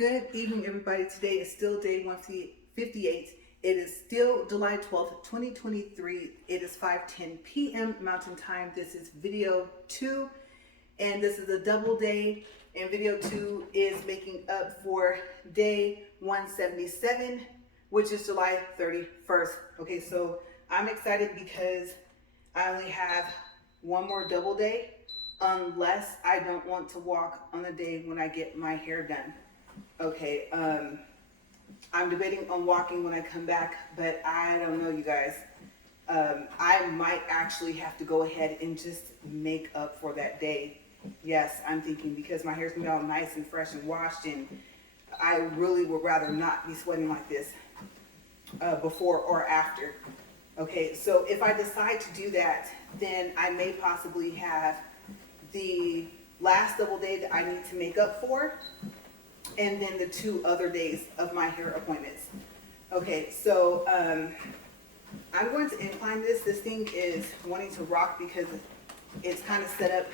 Good evening, everybody. Today is still day 158. It is still July 12th, 2023. It is 5:10 p.m. Mountain Time. This is video 2, and this is a double day. And video 2 is making up for day 177, which is July 31st. Okay, so I'm excited because I only have one more double day, unless I don't want to walk on the day when I get my hair done. Okay, I'm debating on walking when I come back, but I don't know, you guys. I might actually have to go ahead and just make up for that day. Yes, I'm thinking, because my hair's gonna be all nice and fresh and washed, and I really would rather not be sweating like this before or after. Okay, so if I decide to do that, then I may possibly have the last double day that I need to make up for, and then the 2 other days of my hair appointments. Okay, so I'm going to incline this. This thing is wanting to rock because it's kind of set up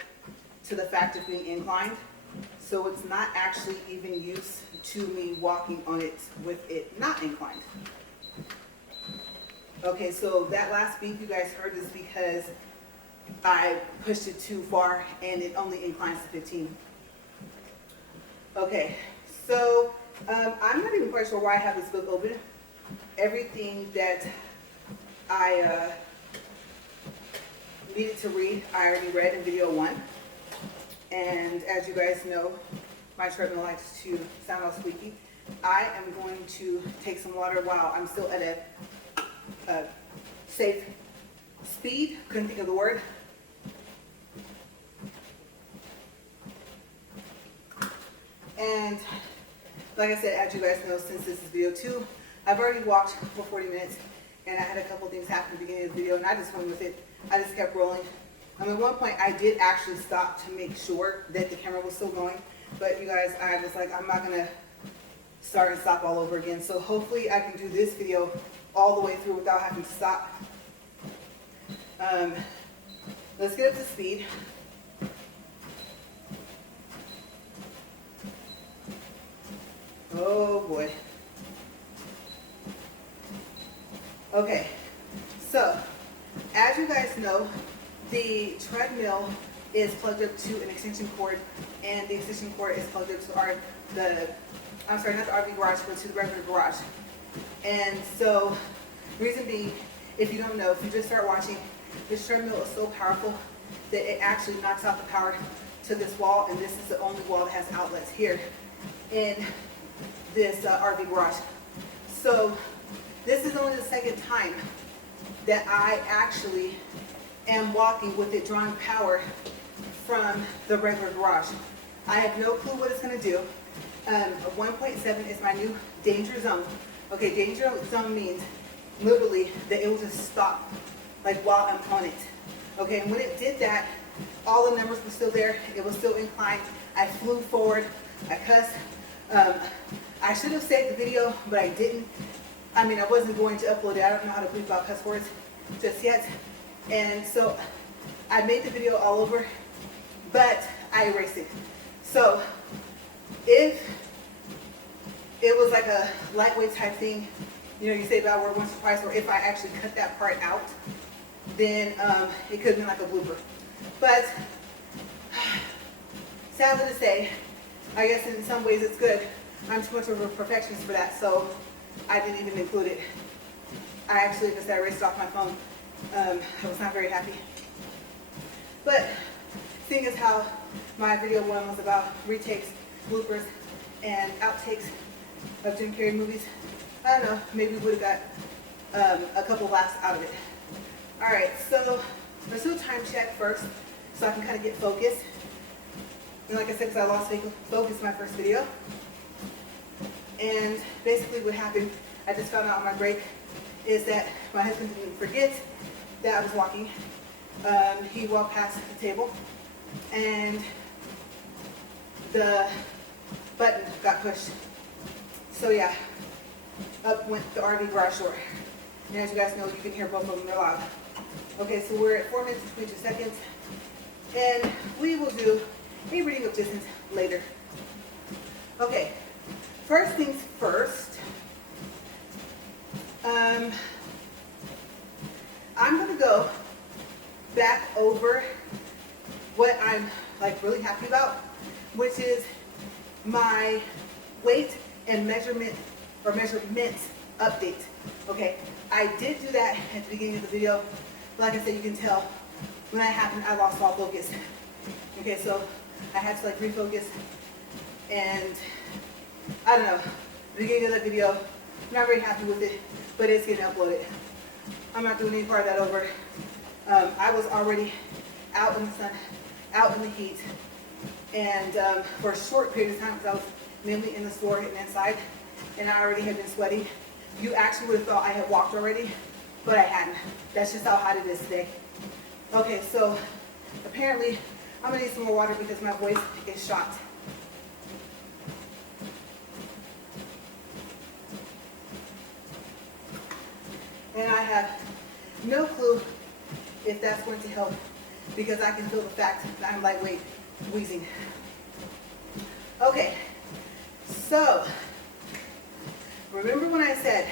to the fact of being inclined. So it's not actually even used to me walking on it with it not inclined. Okay, so that last beep you guys heard is because I pushed it too far and it only inclines to 15. Okay. So, I'm not even quite sure why I have this book open. Everything that I needed to read, I already read in video 1. And as you guys know, my treadmill likes to sound all squeaky. I am going to take some water while I'm still at a safe speed. Couldn't think of the word. And like I said, as you guys know, since this is video 2, I've already walked for 40 minutes, and I had a couple things happen at the beginning of the video, and I just went with it. I just kept rolling. At one point, I did actually stop to make sure that the camera was still going, but you guys, I was like, I'm not gonna start and stop all over again. So hopefully I can do this video all the way through without having to stop. Let's get up to speed. Oh boy. Okay, so as you guys know, the treadmill is plugged up to an extension cord, and the extension cord is plugged up to not the RV garage, but to the regular garage. And so, reason being, if you don't know, if you just start watching, this treadmill is so powerful that it actually knocks out the power to this wall, and this is the only wall that has outlets here in this RV garage. So this is only the second time that I actually am walking with it drawing power from the regular garage. I have no clue what it's going to do. 1.7 is my new danger zone. Okay, danger zone means literally that it will just stop like while I'm on it. Okay, and when it did that, all the numbers were still there. It was still inclined. I flew forward. I cussed. I should have saved the video, but I didn't. I mean, I wasn't going to upload it. I don't know how to bleep out cuss words just yet. And so I made the video all over, but I erased it. So if it was like a lightweight type thing, you know, you say bad word once or twice, or if I actually cut that part out, then it could have been like a blooper. But sadly to say, I guess in some ways it's good. I'm too much of a perfectionist for that, so I didn't even include it. I actually just erased it off my phone. I was not very happy. But seeing as how my video 1 was about retakes, bloopers, and outtakes of Jim Carrey movies, I don't know, maybe we would have got a couple laughs out of it. Alright, so let's do a time check first so I can kind of get focused. And like I said, because I lost focus in my first video. And basically what happened, I just found out on my break, is that my husband didn't forget that I was walking. He walked past the table, and the button got pushed. So yeah, up went the RV garage door. And as you guys know, you can hear both of them, they're loud. Okay, so we're at 4 minutes and 22 seconds. And we will do a reading of distance later. Okay, first things first, I'm going to go back over what I'm like really happy about, which is my weight and measurements update. Okay, I did do that at the beginning of the video. Like I said, you can tell when that happened, I lost all focus. Okay, so I had to like refocus, and I don't know, the beginning of that video, I'm not very happy with it, but it's getting uploaded. I'm not doing any part of that over. I was already out in the sun, out in the heat, and for a short period of time, because I was mainly in the store and inside, and I already had been sweating. You actually would have thought I had walked already, but I hadn't. That's just how hot it is today. Okay, so apparently I'm gonna need some more water because my voice is shot. And I have no clue if that's going to help, because I can feel the fact that I'm lightweight wheezing. Okay, so remember when I said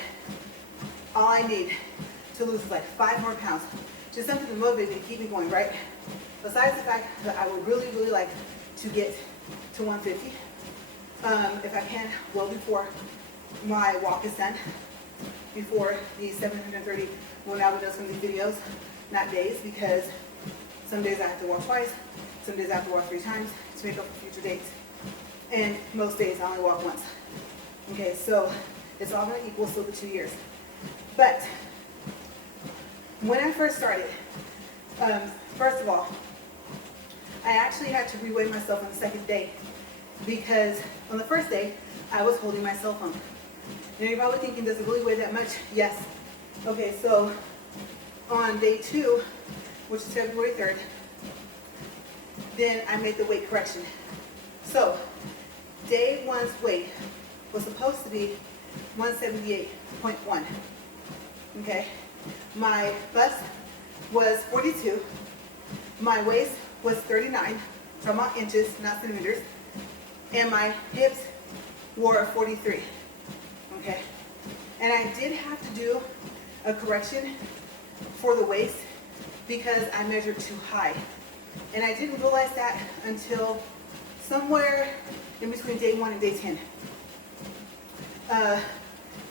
all I need to lose is like 5 more pounds, just something to motivate me to keep me going, right? Besides the fact that I would really, really like to get to 150, if I can, well before my walk is done, before the 730, when I would do some of these videos, not days, because some days I have to walk twice, some days I have to walk 3 times to make up for future dates, and most days I only walk once. Okay, so it's all going to equal still the 2 years. But when I first started, first of all, I actually had to reweigh myself on the second day, because on the first day, I was holding my cell phone. And you're probably thinking, does it really weigh that much? Yes. Okay, so on day 2, which is February 3rd, then I made the weight correction. So day 1's weight was supposed to be 178.1. Okay, my bust was 42, my waist was 39, talking about inches, not centimeters, and my hips were 43. Okay, and I did have to do a correction for the waist because I measured too high, and I didn't realize that until somewhere in between day 1 and day 10.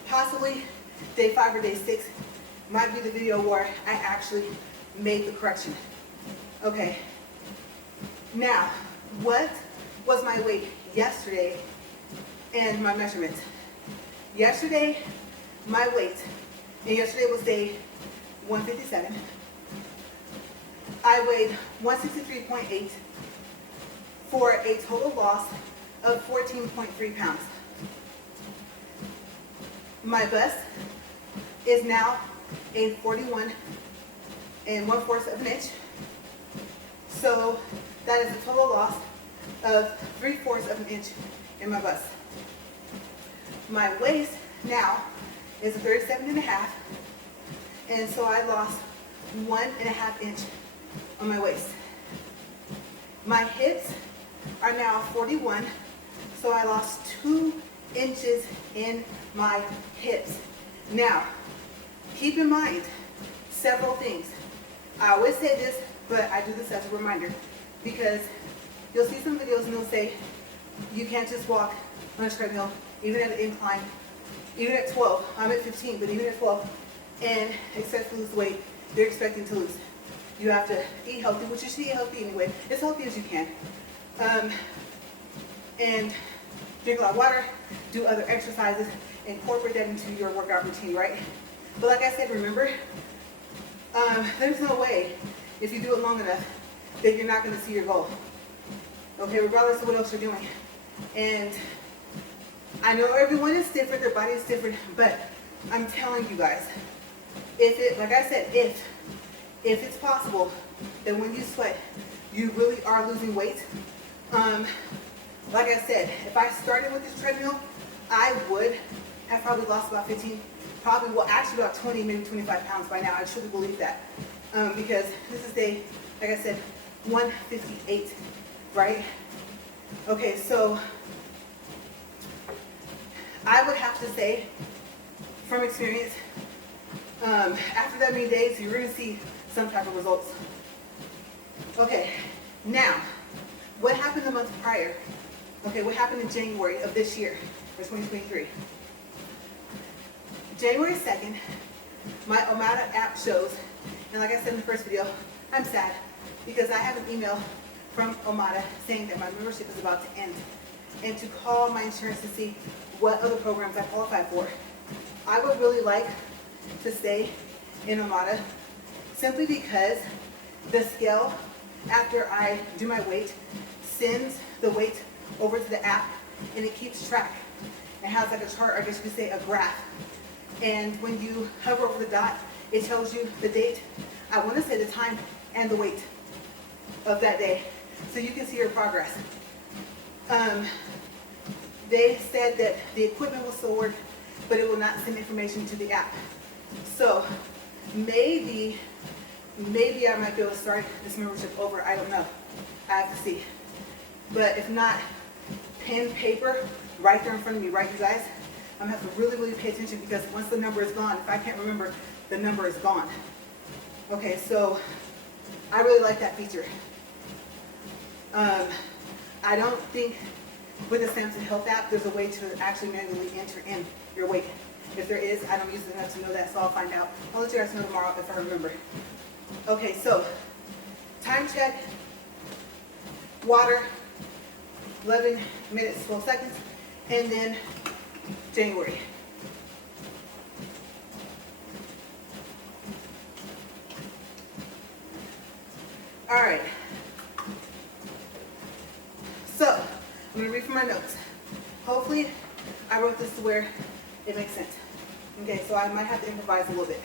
Possibly day 5 or day 6 might be the video where I actually made the correction. Okay, now what was my weight yesterday and my measurement? Yesterday, my weight, and yesterday was day 157, I weighed 163.8 for a total loss of 14.3 pounds. My bust is now a 41 1/4 of an inch. So that is a total loss of 3/4 of an inch in my bust. My waist now is 37.5, and so I lost 1.5 inch on my waist. My hips are now 41, so I lost 2 inches in my hips. Now, keep in mind several things. I always say this, but I do this as a reminder, because you'll see some videos and they'll say you can't just walk on a treadmill, even at an incline, even at 12. I'm at 15, but even at 12, and expect to lose the weight you're expecting to lose. You have to eat healthy, which you should eat healthy anyway, as healthy as you can. And drink a lot of water, do other exercises, incorporate that into your workout routine, right? But like I said, remember, there's no way, if you do it long enough, that you're not going to see your goal. Okay, regardless of what else you're doing. And I know everyone is different, their body is different, but I'm telling you guys, like I said, if it's possible that when you sweat, you really are losing weight, like I said, if I started with this treadmill, I would have probably lost about 15, actually about 20, maybe 25 pounds by now. I truly believe that. Because this is day, like I said, 158, right? Okay, so I would have to say, from experience, after that many days, you're going to see some type of results. Okay, now, what happened the month prior? Okay, what happened in January of this year, or 2023? January 2nd, my Omada app shows, and like I said in the first video, I'm sad because I have an email from Omada saying that my membership is about to end, and to call my insurance to see what other programs I qualify for. I would really like to stay in Omada simply because the scale, after I do my weight, sends the weight over to the app and it keeps track. It has like a chart, I guess you could say a graph. And when you hover over the dot, it tells you the date, I want to say the time and the weight of that day. So you can see your progress. They said that the equipment will still work, but it will not send information to the app. So maybe I might be able to start this membership over. I don't know. I have to see. But if not, pen, paper, right there in front of me, right, you guys? I'm going to have to really, really pay attention because once the number is gone, if I can't remember, the number is gone. Okay, so I really like that feature. I don't think with the Samson Health app, there's a way to actually manually enter in your weight. If there is, I don't use it enough to know that, so I'll find out. I'll let you guys know tomorrow if I remember. Okay, so time check, water, 11 minutes, 12 seconds, and then January. All right. So, I'm going to read from my notes. Hopefully, I wrote this to where it makes sense. Okay, so I might have to improvise a little bit.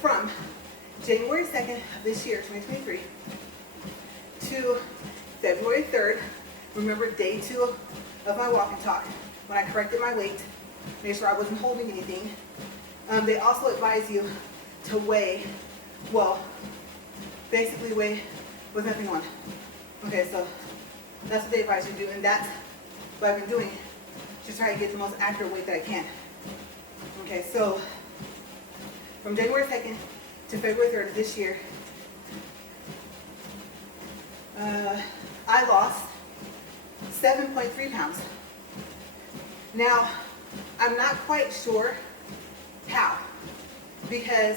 From January 2nd of this year, 2023, to February 3rd, remember day 2 of my walk and talk, when I corrected my weight, made sure I wasn't holding anything. They also advise you to weigh, well, basically weigh with nothing on. Okay, so that's what they advise you to do, and that's what I've been doing to try to get the most accurate weight that I can. Okay, so from January 2nd to February 3rd of this year, I lost 7.3 pounds. Now, I'm not quite sure how, because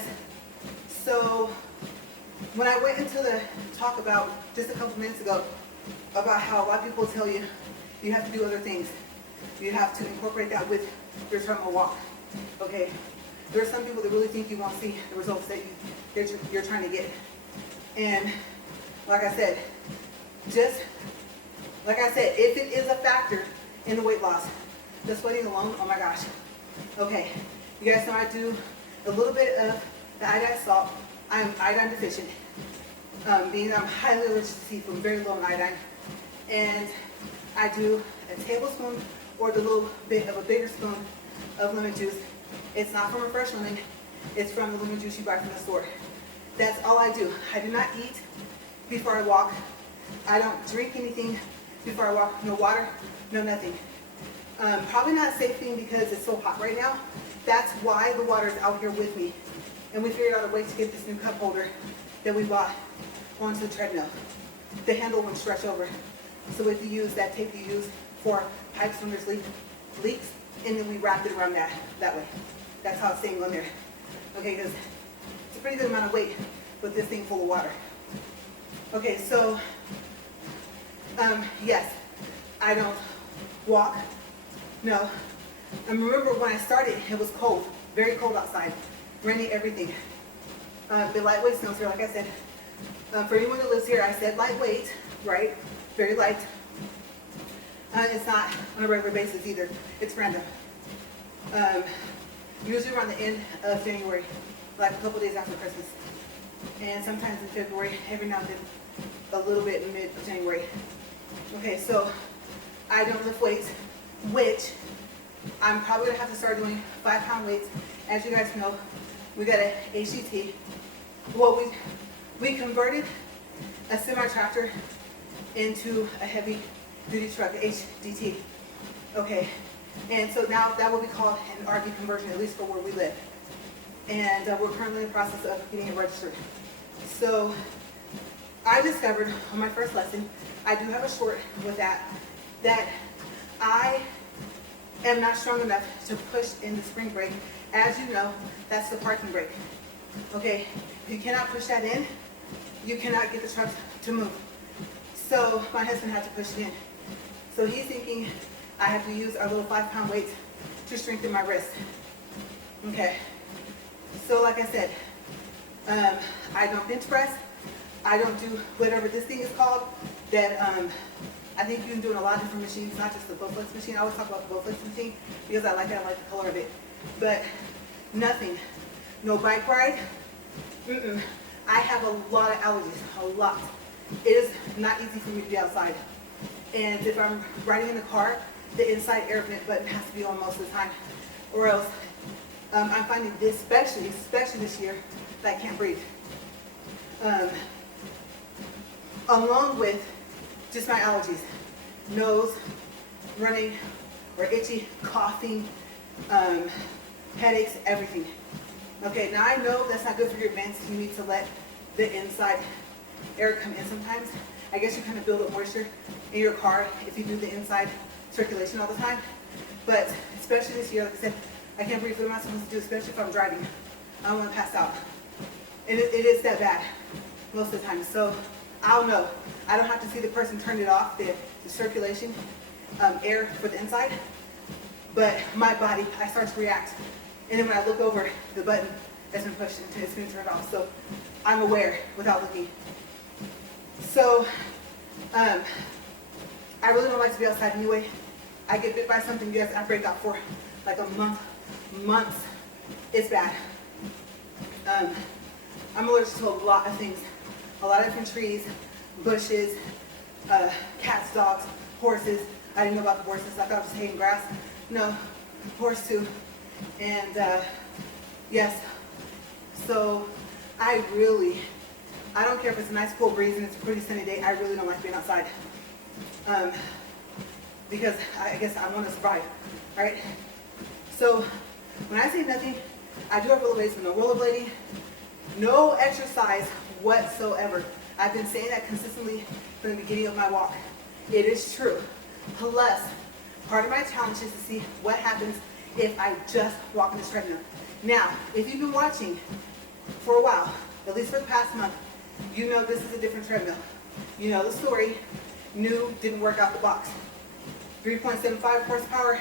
so when I went into the talk about just a couple minutes ago about how a lot of people tell you you have to do other things, you have to incorporate that with your treadmill walk. Okay, there are some people that really think you won't see the results that you're trying to get, and like I said, if it is a factor in the weight loss, the sweating alone, oh my gosh. Okay, you guys know I do a little bit of the iodine salt. I'm iodine deficient, being that I'm highly allergic to seafood, very low in iodine, and I do a tablespoon or the little bit of a bigger spoon of lemon juice. It's not from a fresh lemon, it's from the lemon juice you buy from the store. That's all I do. I do not eat before I walk. I don't drink anything before I walk. No water, no nothing. Probably not a safe thing because it's so hot right now. That's why the water is out here with me. And we figured out a way to get this new cup holder that we bought onto the treadmill. The handle won't stretch over. So if you use that tape you use for pipes when there's leaks, and then we wrapped it around that way. That's how it's staying on there. Okay, because it's a pretty good amount of weight with this thing full of water. Okay, so yes, I don't walk. No. And remember when I started, it was cold, very cold outside, rainy, everything. The lightweight snows here, like I said. For anyone that lives here, I said lightweight, right? Very light. It's not on a regular basis either. It's random. Usually around the end of January, like a couple days after Christmas. And sometimes in February, every now and then, a little bit in mid-January. Okay, so I don't lift weights, which I'm probably gonna have to start doing 5-pound weights. As you guys know, we got a HCT. Well, we converted a semi-tractor into a heavy duty truck, HDT. Okay, and so now that will be called an RV conversion, at least for where we live. And we're currently in the process of getting it registered. So I discovered on my first lesson, I do have a short with that I am not strong enough to push in the spring brake. As you know, that's the parking brake. Okay, if you cannot push that in, you cannot get the truck to move. So my husband had to push it in. So he's thinking I have to use our little 5-pound weights to strengthen my wrist. Okay, so like I said, I don't bench press. I don't do whatever this thing is called that I think you can do in a lot of different machines, not just the Bowflex machine. I always talk about the Bowflex machine because I like it, I like the color of it. But nothing, no bike ride. I have a lot of allergies, a lot. It is not easy for me to be outside. And if I'm riding in the car, the inside air vent button has to be on most of the time, or else I'm finding this, especially this year, that I can't breathe. Along with just my allergies, nose, running, or itchy, coughing, headaches, everything. Okay, now I know that's not good for your vents. You need to let the inside air come in sometimes. I guess you kind of build up moisture in your car if you do the inside circulation all the time. But especially this year, like I said, I can't breathe. What am I supposed to do, especially if I'm driving? I don't want to pass out. And it is that bad most of the time. So I'll know. I don't have to see the person turn it off, the circulation, air for the inside. But my body, I start to react. And then when I look over, the button has been pushed and it's been turned off. So I'm aware without looking. So I really don't like to be outside anyway. I get bit by something, yes, I break out for like a months. It's bad. I'm allergic to a lot of things. A lot of different trees, bushes, cats, dogs, horses. I didn't know about the horses. I thought it was hay and grass. No, horse too. And yes, so I don't care if it's a nice cool breeze and it's a pretty sunny day, I really don't like being outside. Because I guess I want to survive, right? So when I say nothing, I do have rollerblades, but no rollerblading, no exercise whatsoever. I've been saying that consistently from the beginning of my walk. It is true. Plus, part of my challenge is to see what happens if I just walk on this treadmill. Now, if you've been watching for a while, at least for the past month, you know this is a different treadmill. You know the story. New, didn't work out the box. 3.75 horsepower,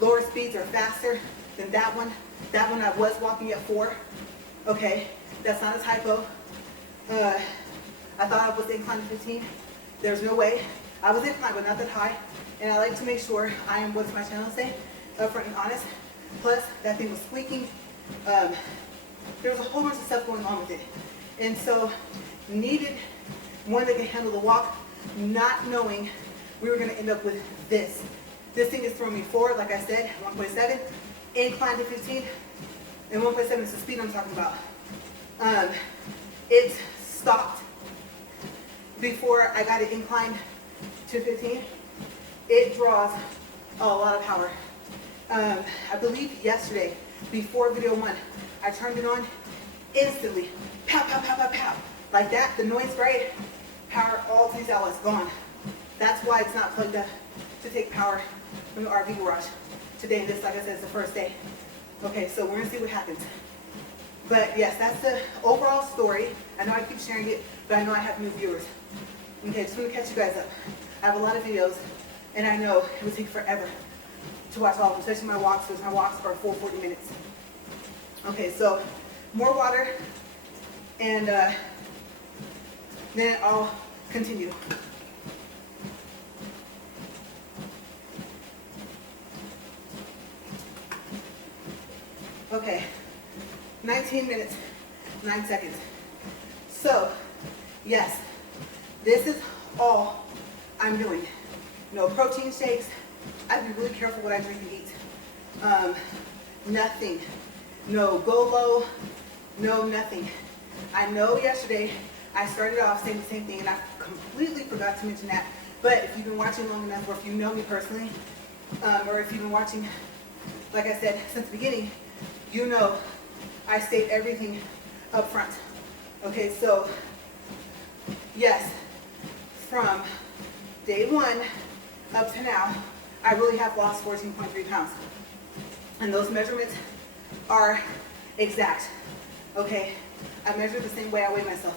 lower speeds are faster than that one. That one I was walking at 4. Okay, that's not a typo. I thought I was inclined to 15. There's no way. I was inclined, but not that high. And I like to make sure I am, what's my channel say, upfront and honest. Plus, that thing was squeaking. There was a whole bunch of stuff going on with it. And so, needed one that could handle the walk, not knowing we were going to end up with this. This thing is throwing me forward, like I said, 1.7, incline to 15, and 1.7 is the speed I'm talking about. It stopped before I got it inclined to 15. It draws a lot of power. I believe yesterday, before video 1, I turned it on instantly. Pow, pow, pow, pow, pow. Like that, the noise, right? Power all through the outlets, gone. That's why it's not plugged up to take power from the RV garage. Today, this, like I said, is the first day. Okay, so we're gonna see what happens. But yes, that's the overall story. I know I keep sharing it, but I know I have new viewers. Okay, just want to catch you guys up. I have a lot of videos, and I know it would take forever to watch all of them, especially my walks, because my walks are full 40 minutes. Okay, so more water, and then I'll continue. Okay, 19 minutes, 9 seconds. So, yes, this is all I'm doing. No protein shakes. I have to be really careful what I drink and eat. Nothing. No go-low. No nothing. I know yesterday I started off saying the same thing, and I completely forgot to mention that But if you've been watching long enough, or if you know me personally, or if you've been watching, like I said, since the beginning, you know I state everything up front. Okay, so yes, from day one up to now, I really have lost 14.3 pounds. And those measurements are exact. Okay, I measure the same way I weigh myself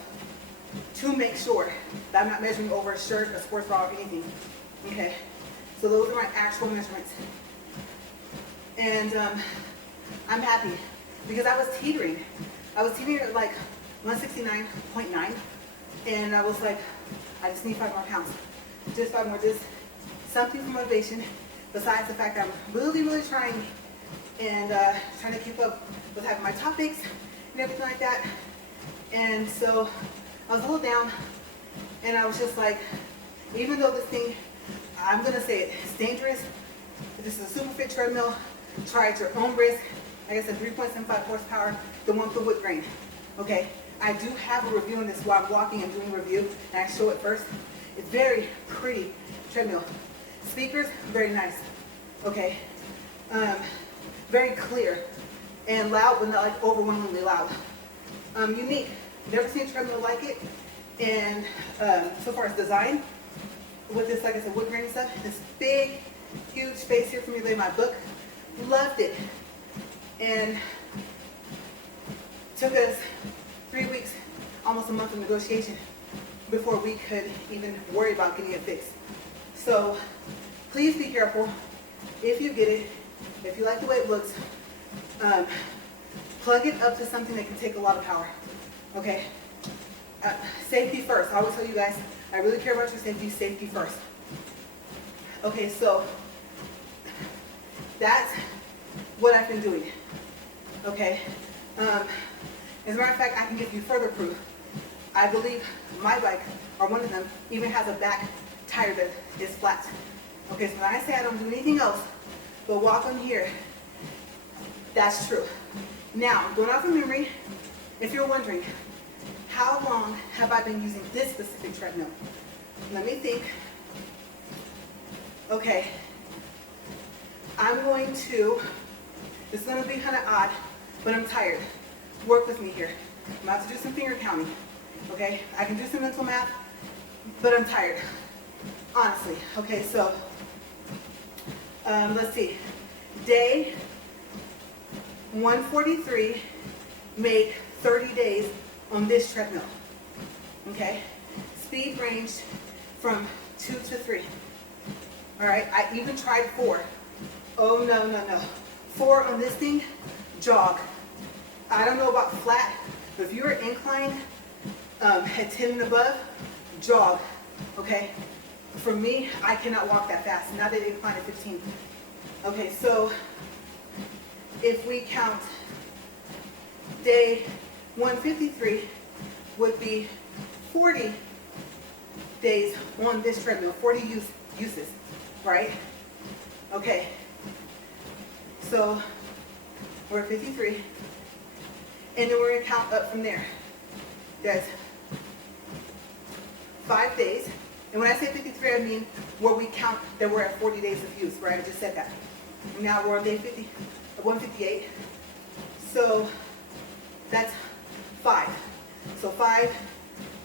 to make sure that I'm not measuring over a shirt, a sports bra, or anything. Okay, so those are my actual measurements. And I'm happy because I was teetering. I was teetering at like 169.9, and I was like, I just need 5 more pounds. Just 5 more, just something for motivation, besides the fact that I'm really, really trying and trying to keep up with having my topics and everything like that. And so I was a little down, and I was just like, even though this thing, I'm going to say it, it's dangerous. This is a Superfit treadmill. Try at your own risk. Like I said, 3.75 horsepower, the 1 foot wood grain. Okay, I do have a review on this while I'm walking and doing a review, and I show it first. It's very pretty treadmill. Speakers, very nice. Okay, very clear and loud, but not like overwhelmingly loud. Unique. Never seen a treadmill like it. And so far as design, with this, like I said, wood grain stuff, this big, huge space here for me to lay my book. Loved it. And took us 3 weeks, almost a month of negotiation before we could even worry about getting it fixed. So please be careful if you get it, if you like the way it looks, plug it up to something that can take a lot of power. Okay, safety first. I always tell you guys, I really care about your safety, safety first. Okay, so that's what I've been doing. Okay, as a matter of fact, I can give you further proof. I believe my bike, or one of them, even has a back tire that is flat. Okay, so when I say I don't do anything else but walk on here, that's true. Now, going off of memory, if you're wondering, how long have I been using this specific treadmill? Let me think. Okay, I'm going to, this is going to be kind of odd, but I'm tired. Work with me here. I'm about to do some finger counting. Okay, I can do some mental math, but I'm tired, honestly. Okay, so let's see. Day 143, made 30 days on this treadmill. Okay, speed ranged from 2 to 3. All right, I even tried 4. Oh no, no, no. 4 on this thing, jog. I don't know about flat, but if you're inclined at 10 and above, jog. Okay, for me, I cannot walk that fast, not at incline at 15. Okay, so if we count day 153 would be 40 days on this treadmill, 40 uses, right? Okay, so we're at 53, and then we're going to count up from there. That's 5 days, and when I say 53, I mean where we count that we're at 40 days of use, right? I just said that. Now we're on day 158, so that's 5. So 5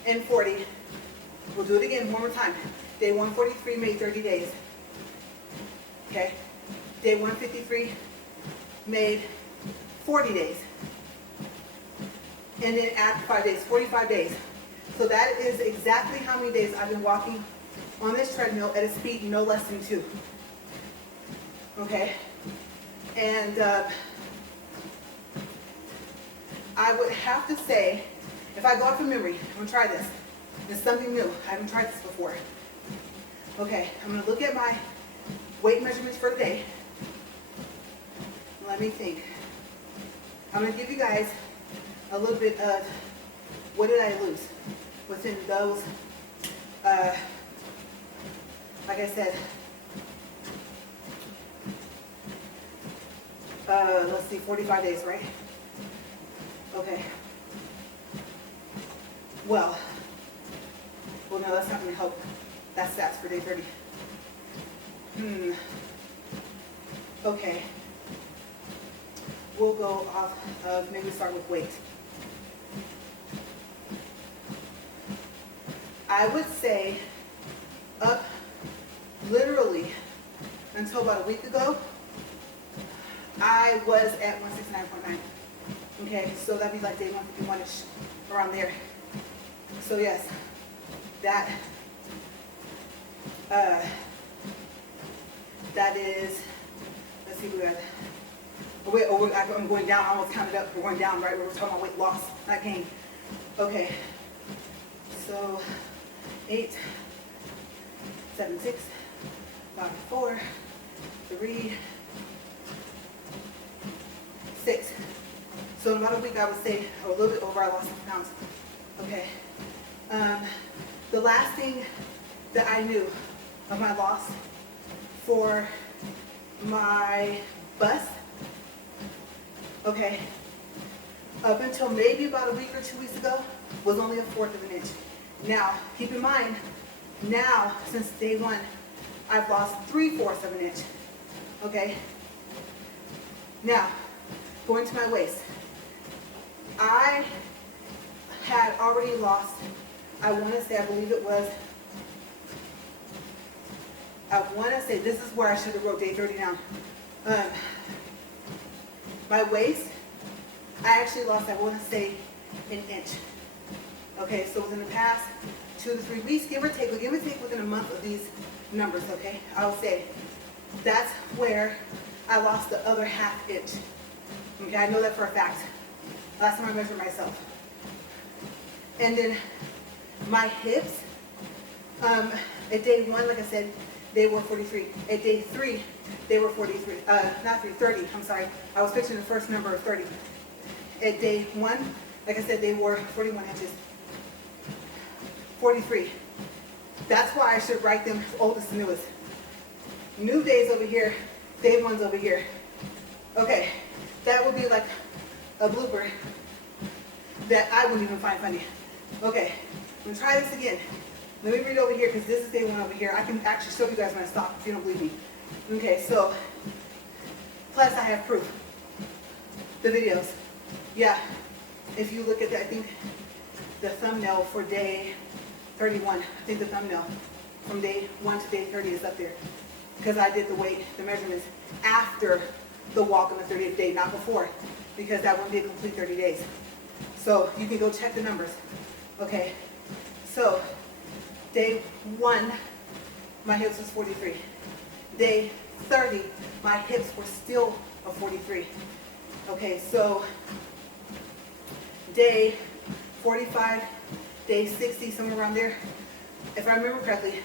and 40. We'll do it again one more time. Day 143 made 30 days. Okay. Day 153 made 40 days. And then add 5 days, 45 days. So that is exactly how many days I've been walking on this treadmill at a speed no less than 2. Okay. And I would have to say, if I go off from memory, I'm gonna try this. It's something new. I haven't tried this before. Okay, I'm gonna look at my weight measurements for today. Let me think. I'm gonna give you guys a little bit of what did I lose within those, like I said, let's see, 45 days, right? Okay. Well, no, that's not going to help That's stats for day 30. Okay. We'll go off of, maybe start with weight. I would say up literally until about a week ago, I was at 169.9. Okay, so that'd be like day 151-ish, around there. So yes, that is, let's see, we got, I'm going down, I almost counted up, we're going down, right? We're talking about weight loss, not gain. Okay, so 8, 7, 6, 5, 4, 3, 6. So in about a week, I would say, or a little bit over, I lost some pounds. Okay. The last thing that I knew of my loss for my bust, okay, up until maybe about a week or 2 weeks ago, was only 1/4 of an inch. Now, keep in mind, now, since day 1, I've lost 3/4 of an inch, okay? Now, going to my waist. I had already lost, I want to say, I believe it was, I want to say, this is where I should have wrote day 30 down. My waist, I actually lost, I want to say, an inch. Okay, so within the past 2 to 3 weeks, give or take within a month of these numbers, okay, I would say that's where I lost the other 1/2 inch. Okay, I know that for a fact. Last time I measured myself. And then my hips, at day 1, like I said, they were 43. At day 3, they were 43, not 30, I'm sorry. I was picturing the first number of 30. At day 1, like I said, they were 41 inches. 43. That's why I should write them oldest to newest. New days over here, day 1's over here. Okay, that would be like a blooper that I wouldn't even find funny. Okay, I'm gonna try this again. Let me read over here because this is day 1 over here. I can actually show you guys when I stop if you don't believe me. Okay, so, plus I have proof. The videos. Yeah, if you look at that, I think the thumbnail for day 31, I think the thumbnail from day 1 to day 30 is up there. Because I did the measurements after the walk on the 30th day, not before, because that wouldn't be a complete 30 days. So you can go check the numbers. Okay, so day 1, my hips was 43. Day 30, my hips were still a 43. Okay, so day 45, day 60, somewhere around there, if I remember correctly,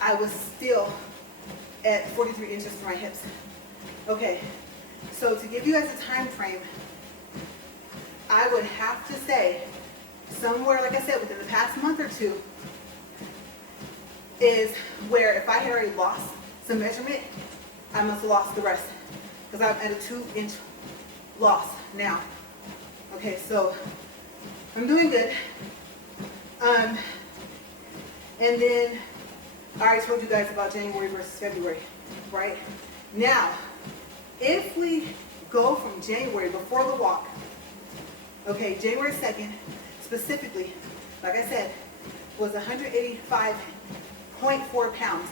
I was still at 43 inches for my hips. Okay, so to give you guys a time frame, I would have to say somewhere, like I said, within the past month or 2 is where if I had already lost some measurement, I must have lost the rest because I'm at a 2-inch loss now. Okay, so I'm doing good. And then I already told you guys about January versus February, right? Now, if we go from January before the walk, okay, January 2nd, specifically, like I said, was 185.4 pounds.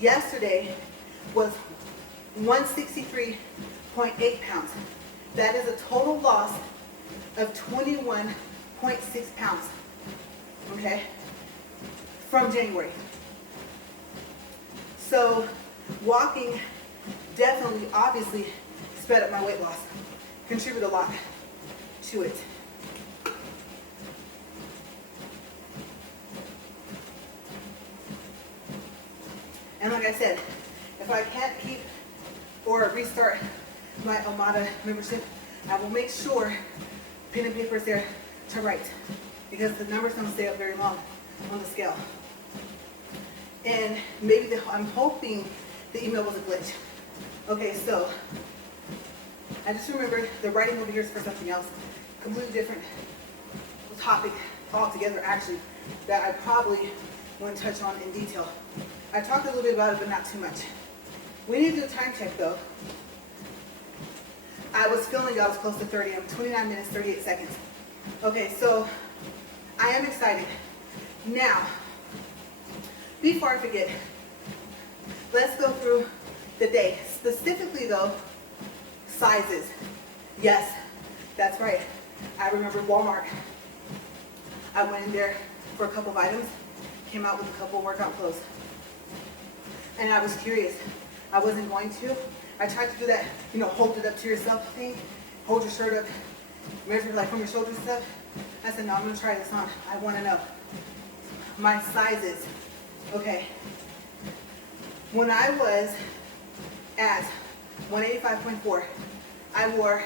Yesterday was 163.8 pounds. That is a total loss of 21.6 pounds, okay, from January. So walking definitely, obviously, sped up my weight loss, contributed a lot to it. And like I said, if I can't keep or restart my Almada membership, I will make sure pen and paper is there to write because the numbers don't stay up very long on the scale. And maybe I'm hoping the email was a glitch. Okay, so I just remembered the writing over here is for something else, completely different topic altogether actually, that I probably want to touch on in detail. I talked a little bit about it, but not too much. We need to do a time check though. I was feeling I was close to 30. I'm 29 minutes, 38 seconds. Okay, so I am excited. Now, before I forget, let's go through the day. Specifically though, sizes. Yes, that's right. I remember Walmart. I went in there for a couple of items, came out with a couple of workout clothes. And I was curious. I wasn't going to. I tried to do that, hold it up to yourself thing. Hold your shirt up, measure like from your shoulders and stuff. I said, no, I'm gonna try this on. I wanna know. My sizes. Okay. When I was at 185.4, I wore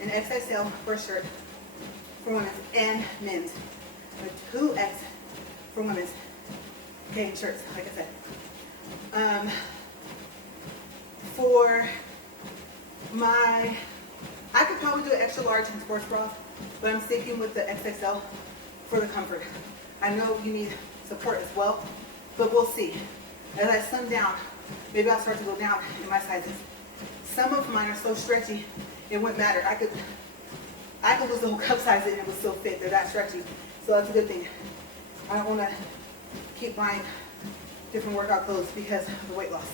an XXL for a shirt for women's and men's. A 2X for women's. Okay, shirts, like I said. For my, I could probably do an extra large in sports bra, but I'm sticking with the XXL for the comfort. I know you need support as well, but we'll see. As I slim down, maybe I'll start to go down in my sizes. Some of mine are so stretchy, it wouldn't matter. I could lose the whole cup size and it would still fit. They're that stretchy, so that's a good thing. I don't want to keep buying different workout clothes because of the weight loss.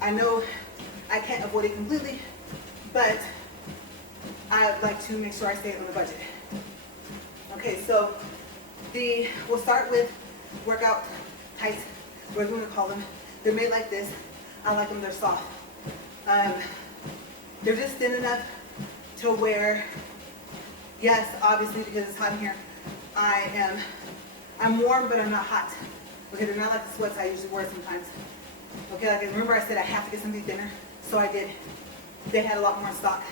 I know I can't avoid it completely, but I like to make sure I stay on the budget. Okay, so we'll start with workout tights, whatever you want to call them. They're made like this. I like them, they're soft. They're just thin enough to where, yes, obviously because it's hot in here, I'm warm, but I'm not hot. Okay, they're not like the sweats I usually wear sometimes. Okay, like remember I said I have to get something thinner, so I did. They had a lot more in stock.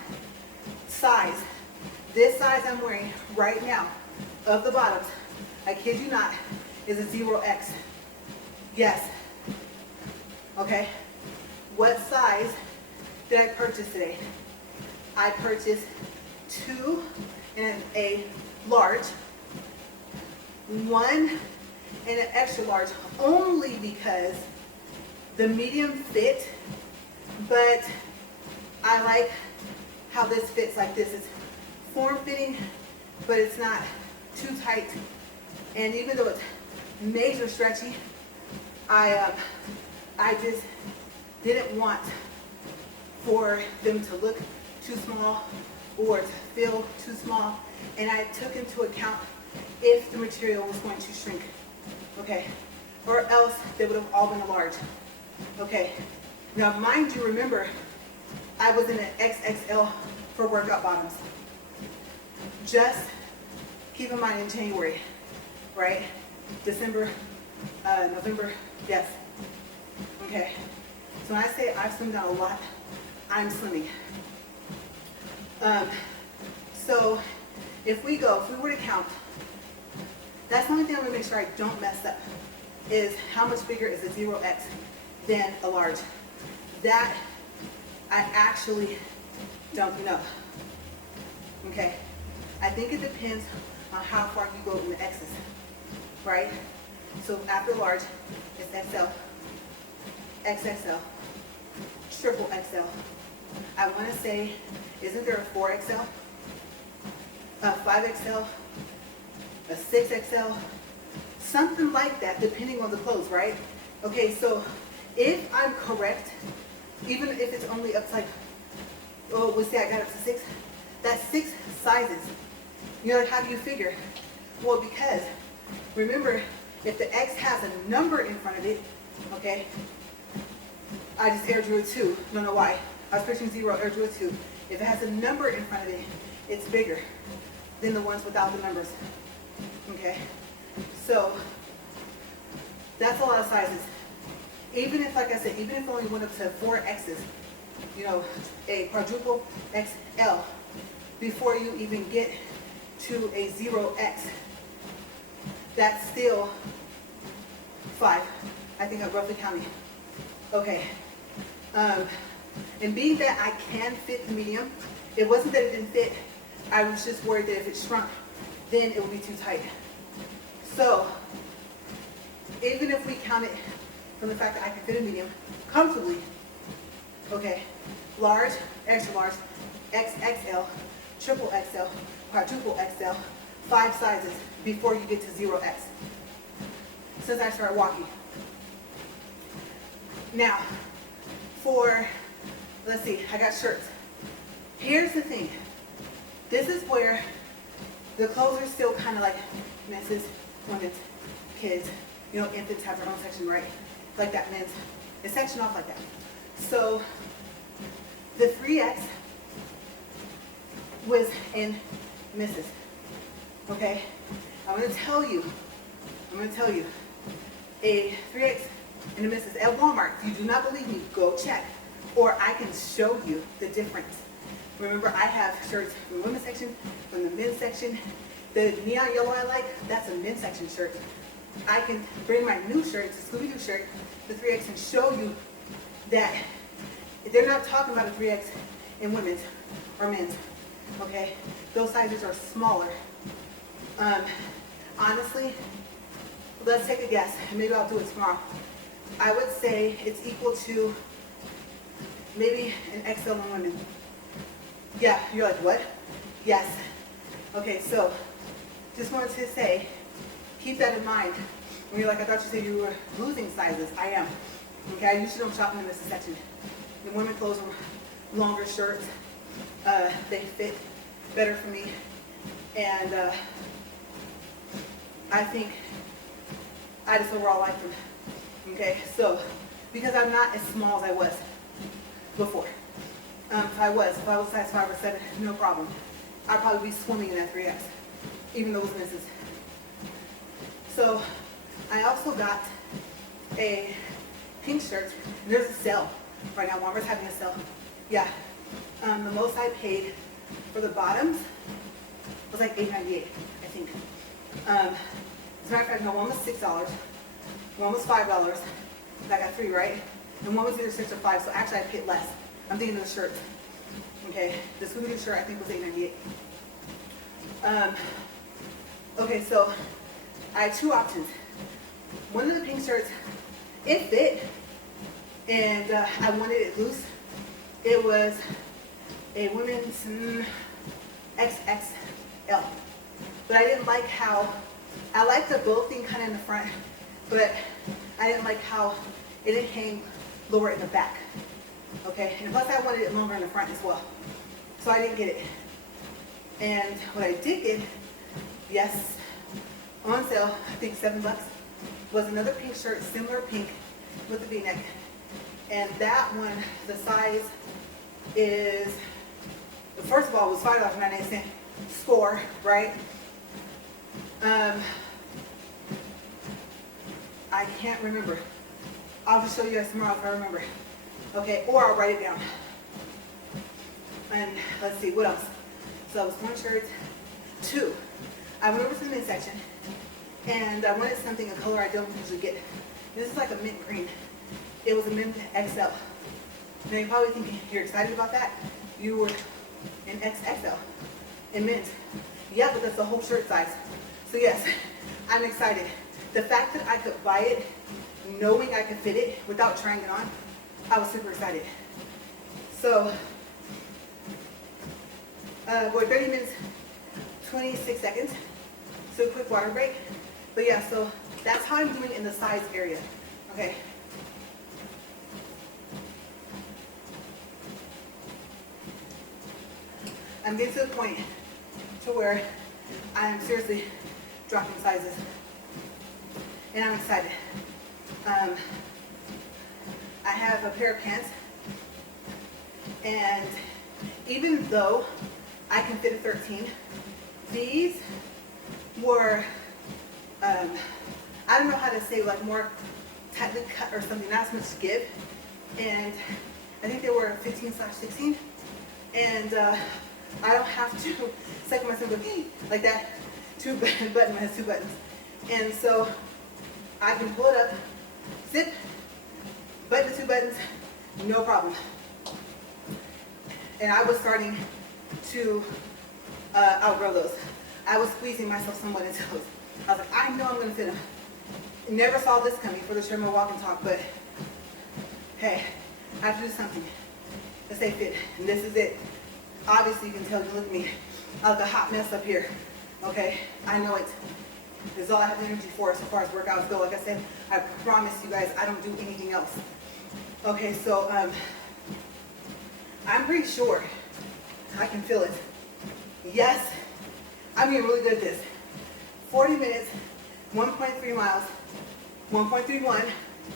Size. This size I'm wearing right now of the bottoms, I kid you not, is a 0X. Yes. Okay. What size did I purchase today? I purchased 2 in a large, 1 in an extra large, only because the medium fit, but I like how this fits like this. It's form-fitting, but it's not too tight. And even though it's major stretchy, I just didn't want for them to look too small or to feel too small. And I took into account if the material was going to shrink, okay? Or else they would have all been a large. Okay, now mind you, remember, I was in an XXL for workout bottoms. Just keep in mind in January, right? December, November, yes. Okay, so when I say I've slimmed down a lot, I'm slimming. So if we were to count, that's the only thing I'm gonna make sure I don't mess up, is how much bigger is a 0X than a large. That I actually don't know. Okay, I think it depends on how far you go in the X's, right? So after large, it's XL, XXL, triple XL. I want to say, isn't there a 4XL, a 5XL, a 6XL, something like that, depending on the clothes, right? Okay, so if I'm correct, even if it's up to like, we'll say I got up to 6, that's 6 sizes. You're like, how do you figure? Well, because remember, if the X has a number in front of it, okay, I just air drew a 2. Don't know why. I was pushing 0, air drew a 2. If it has a number in front of it, it's bigger than the ones without the numbers. Okay, so that's a lot of sizes. Even if, like I said, even if it only went up to 4 X's, a quadruple XL, before you even get to a 0X, that's still 5. I think I'm roughly counting. Okay. And being that I can fit the medium, it wasn't that it didn't fit, I was just worried that if it shrunk, then it would be too tight. So, even if we count it from the fact that I can fit a medium comfortably, okay, large, extra large, XXL, triple XL, quadruple XL, 5 sizes before you get to 0X, since I started walking. Now, let's see, I got shirts. Here's the thing. This is where the clothes are still kind of like men's, women's, kids, infants have their own section, right? Like that, men's. It's sectioned off like that. So the 3X was in misses. Okay? I'm going to tell you, a 3X in the misses at Walmart. If you do not believe me, go check. Or I can show you the difference. Remember, I have shirts from the women's section, from the men's section. The neon yellow I like, that's a men's section shirt. I can bring my new shirt, it's a Scooby-Doo shirt, the 3X, and show you that they're not talking about a 3X in women's or men's, okay? Those sizes are smaller. Honestly, let's take a guess, and maybe I'll do it tomorrow. I would say it's equal to maybe an XL in women. Yeah, you're like, what? Yes. Okay, so just wanted to say, keep that in mind. When you're like, I thought you said you were losing sizes. I am. Okay, I usually don't shop in the misses section. The women clothes are longer shirts. They fit better for me. And I think I just overall like them. Okay, so because I'm not as small as I was before. If I was size 5 or 7, no problem. I'd probably be swimming in that 3X, even though it was misses. So I also got a pink shirt. And there's a sale right now. Walmart's having a sale. Yeah. The most I paid for the bottoms was like $8.98, I think. As a matter of fact, no, one was $6, one was $5. I got 3, right? And one was either 6 or 5, so actually I paid less. I'm thinking of the shirt. Okay, this Scooby-Doo shirt I think was $8.98. Okay, so I had 2 options. One of the pink shirts, it fit, and I wanted it loose. It was a women's XXL. But I didn't like how, I liked the bow thing kind of in the front, but I didn't like how it didn't hang lower in the back. Okay, and plus I wanted it longer in the front as well. So I didn't get it. And what I did get, yes, on sale, I think $7, was another pink shirt, similar pink, with a V-neck. And that one, the size is, first of all, it was $5.98, score, right? I can't remember. I'll just show you guys tomorrow if I remember. Okay, or I'll write it down. And let's see, what else? So it was 1 shirt, 2. I went over to the men's section, and I wanted something, a color I don't usually get. This is like a mint green. It was a mint XL. Now you're probably thinking, you're excited about that? You were in XXL, in mint. Yeah, but that's the whole shirt size. So yes, I'm excited. The fact that I could buy it, knowing I could fit it without trying it on, I was super excited. So, 30 minutes, 26 seconds. So a quick water break. But yeah, so that's how I'm doing in the size area. Okay. I'm getting to the point to where I'm seriously dropping sizes. And I'm excited. I have a pair of pants, and even though I can fit a 13, these were, I don't know how to say, like more tightly cut or something, not as much give, and I think they were 15/16, and I don't have to cycle myself like that. 2 button has 2 buttons, and so I can pull it up, zip, button the 2 buttons, no problem. And I was starting to outgrow those. I was squeezing myself somewhat into those. I was like, I know I'm going to fit them. Never saw this coming for the treadmill walk and talk, but hey, I have to do something to stay fit, and this is it. Obviously, you can tell, you look at me, I look a hot mess up here, okay? I know it. It's all I have the energy for as far as workouts go. Like I said, I promise you guys, I don't do anything else. Okay, so I'm pretty sure I can feel it. Yes, I'm getting really good at this. 40 minutes, 1.3 miles, 1.31,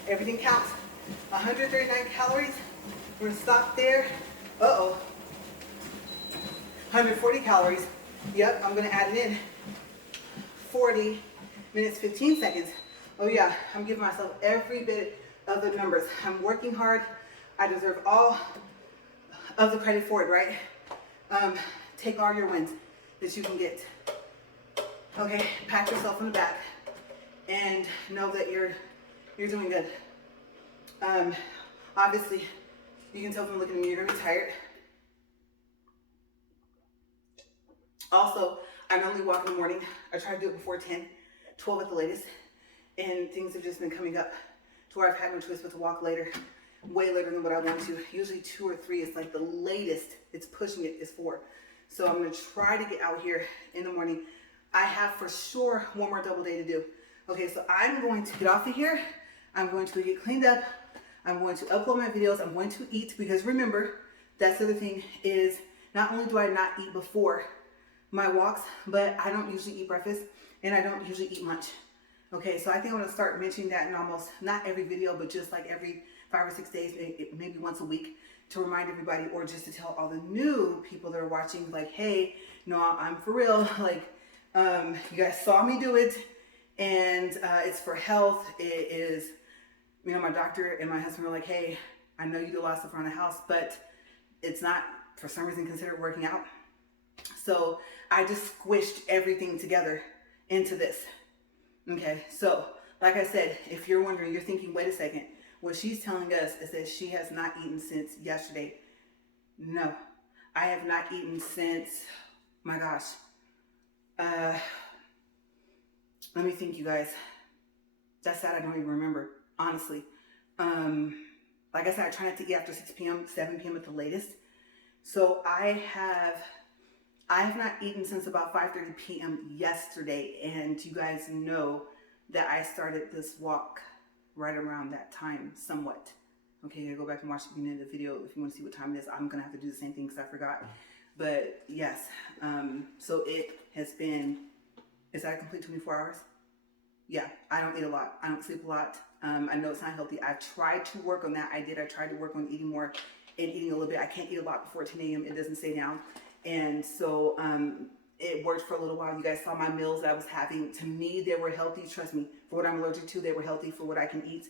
everything counts. 139 calories, we're gonna stop there. Uh-oh. 140 calories, yep, I'm gonna add it in. 40 minutes, 15 seconds. Oh yeah, I'm giving myself every bit of the numbers. I'm working hard. I deserve all of the credit for it, right? Take all your wins that you can get. Okay, pat yourself on the back and know that you're doing good. Obviously, you can tell from looking at me, you're gonna be tired. Also, I normally walk in the morning. I try to do it before 10, 12 at the latest. And things have just been coming up to where I've had no choice but to walk later, way later than what I want to. Usually 2 or 3 is like the latest it's pushing it is 4. So I'm gonna try to get out here in the morning. I have for sure one more double day to do. Okay, so I'm going to get off of here. I'm going to get cleaned up. I'm going to upload my videos. I'm going to eat, because remember, that's the other thing is not only do I not eat before my walks, but I don't usually eat breakfast and I don't usually eat lunch. Okay, so I think I'm gonna start mentioning that in almost, not every video, but just like every 5 or 6 days, maybe once a week, to remind everybody, or just to tell all the new people that are watching, like, hey, no, I'm for real. Like, you guys saw me do it, and it's for health. It is, you know, my doctor and my husband were like, hey, I know you do a lot of stuff around the house, but it's not, for some reason, considered working out. So I just squished everything together into this. Okay, so like I said, if you're wondering, you're thinking, wait a second, what she's telling us is that she has not eaten since yesterday. No, I have not eaten since, my gosh, let me think, you guys. That's sad, I don't even remember, honestly. Like I said, I try not to eat after 6 p.m., 7 p.m. at the latest. So I have not eaten since about 5:30 p.m. yesterday, and you guys know that I started this walk right around that time, somewhat. Okay, you gotta go back and watch the beginning of the video if you want to see what time it is. I'm gonna have to do the same thing because I forgot. But yes, so it has been, is that a complete 24 hours? Yeah, I don't eat a lot. I don't sleep a lot. I know it's not healthy. I've tried to work on that. I tried to work on eating more and eating a little bit. I can't eat a lot before 10 a.m. It doesn't stay down. And so it worked for a little while. You guys saw my meals that I was having. To me, they were healthy. Trust me, for what I'm allergic to, they were healthy for what I can eat.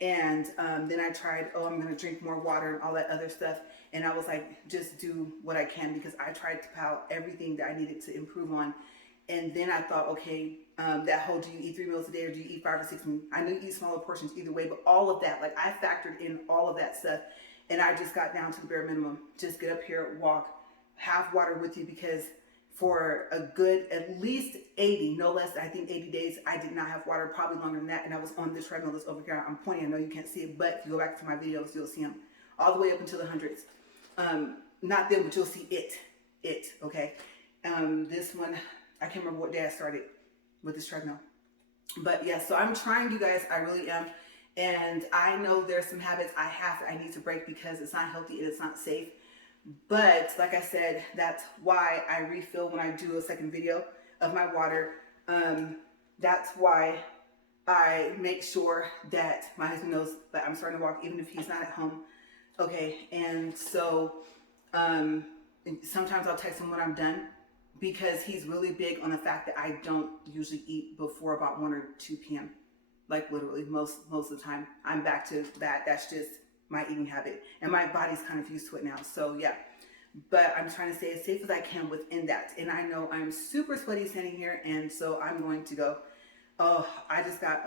And then I tried, I'm going to drink more water and all that other stuff. And I was like, just do what I can, because I tried to pile everything that I needed to improve on. And then I thought, okay, that whole, do you eat 3 meals a day or do you eat 5 or 6? I know you eat smaller portions either way, but all of that, like I factored in all of that stuff. And I just got down to the bare minimum. Just get up here, walk, have water with you, because for a good, at least 80, no less, I think 80 days, I did not have water, probably longer than that. And I was on this treadmill that's over here. I'm pointing, I know you can't see it, but if you go back to my videos, you'll see them all the way up into the hundreds. Not them, but you'll see it, okay? This one, I can't remember what day I started with this treadmill. But yeah, so I'm trying, you guys, I really am. And I know there's some habits I need to break because it's not healthy and it's not safe. But like I said, that's why I refill when I do a second video of my water. That's why I make sure that my husband knows that I'm starting to walk, even if he's not at home. Okay, and so sometimes I'll text him when I'm done, because he's really big on the fact that I don't usually eat before about 1 or 2 p.m. Like literally most of the time I'm back to that. That's just my eating habit, and my body's kind of used to it now. So yeah, but I'm trying to stay as safe as I can within that. And I know I'm super sweaty standing here, and so I'm going to go. Oh, I just got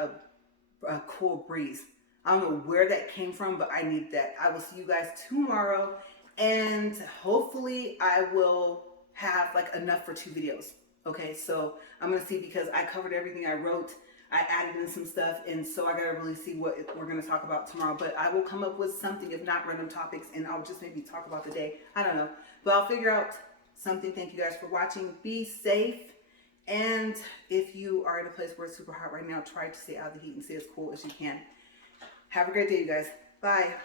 a cool breeze. I don't know where that came from, but I need that. I will see you guys tomorrow, and hopefully I will have like enough for 2 videos. Okay, so I'm gonna see, because I covered everything I wrote. I added in some stuff, and so I gotta really see what we're gonna talk about tomorrow. But I will come up with something, if not random topics, and I'll just maybe talk about the day. I don't know, but I'll figure out something. Thank you guys for watching. Be safe, and if you are in a place where it's super hot right now, try to stay out of the heat and stay as cool as you can. Have a great day, you guys. Bye.